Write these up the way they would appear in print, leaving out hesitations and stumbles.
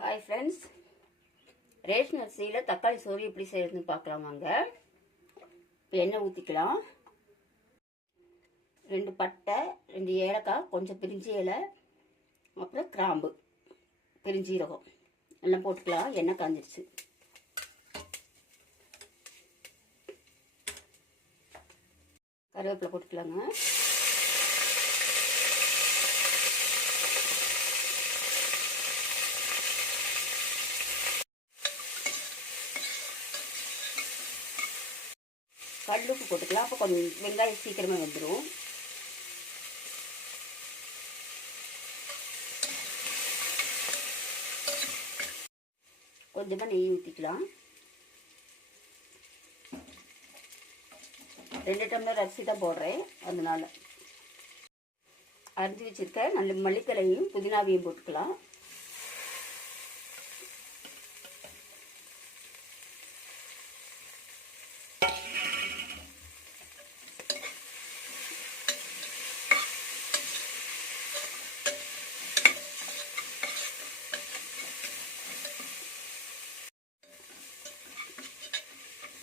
Hi friends, ration அரிசியில் தக்காளி சோறு எப்படி செய்யறதுன்னு பார்க்கலாம் வாங்க. இப்போ எண்ணெய் ஊற்றிக்கலாம். 2 பட்டை, 2 ஏலக்காய், கொஞ்சம் பிரிஞ்சி இலை, அப்புறம் கிராம்பு, பெருஞ்சீரகம் எல்லாம் போட்டுக்கலாம். எண்ணெய் காஞ்சிருச்சு. கருவேப்பிலை போட்டுக்கலாங்க. கல்லுப்பு போட்டுக்கலாம். அப்போ கொஞ்சம் வெங்காயம் சீக்கிரமாக வந்துடும். கொஞ்சமாக நெய் ஊற்றிக்கலாம். 2 டம்ளர் அரிசி தான் போடுறேன், அதனால அரிஞ்சு வச்சுருக்க நல்ல மல்லித்தலையும் புதினாவையும் போட்டுக்கலாம்.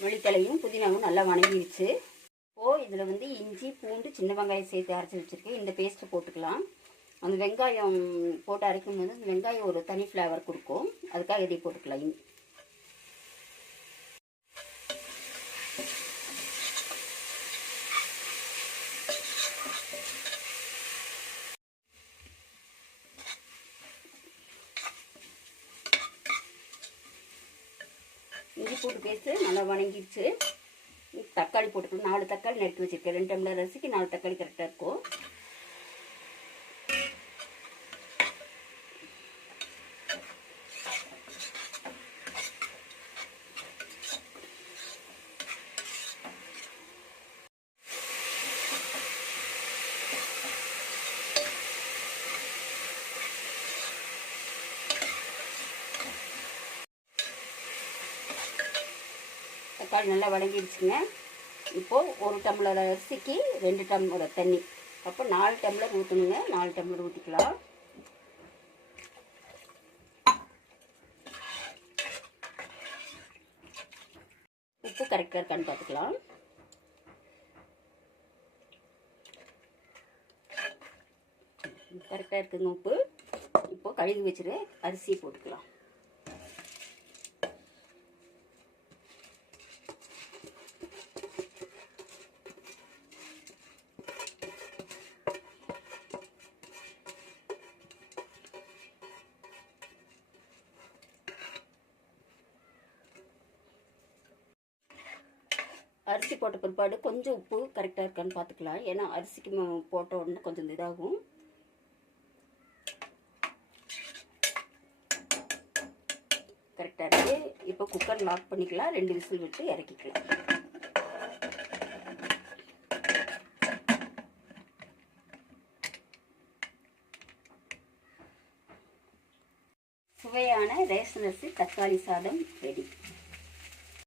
மல்லித்தலையும் புதினாவும் நல்லா வணங்கிடுச்சு. இப்போது இதில் வந்து இஞ்சி, பூண்டு, சின்ன வெங்காயம் சேர்த்து அரைச்சி வச்சுருக்கேன். இந்த பேஸ்ட்டு போட்டுக்கலாம். அந்த வெங்காயம் போட்டு அரைக்கும் போது அந்த வெங்காயம் ஒரு தனி ஃப்ளேவர் கொடுக்கும். அதுக்காக இதை போட்டுக்கலாம். இஞ்சி பூண்டு பேஸ்ட்டு நல்லா வணங்கிடுச்சு. தக்காளி போட்டுக்கலாம். 4 தக்காளி நறுக்கி வச்சுருக்கேன். 2 டம்ளர் அரிசிக்கு 4 தக்காளி கரெக்டாக இருக்கும். தக்காளி நல்லா வதங்கிடுச்சுங்க. இப்போது 1 டம்ளர் அரிசிக்கு 2 டம்ளர் தண்ணி, அப்போ 4 டம்ளர் ஊற்றணுங்க. 4 டம்ளர் ஊற்றிக்கலாம். உப்பு கரெக்டாக இருக்கான்னு பார்த்துக்கலாம். கரெக்டாக இருக்குங்க உப்பு. இப்போது கழுவி வச்சுரு அரிசியை போட்டுக்கலாம். அரிசி போட்ட பிற்பாடு கொஞ்சம் உப்பு கரெக்டாக இருக்கான்னு பார்த்துக்கலாம். ஏன்னா அரிசிக்கு போட்ட உடனே கொஞ்சம் இதாகும். கரெக்டாக இருக்குது. இப்போ குக்கர் லாக் பண்ணிக்கலாம். 2 விசில் விட்டு இறக்கிக்கலாம். சுவையான ரேஷன் அரிசி தக்காளி சாதம் ரெடி.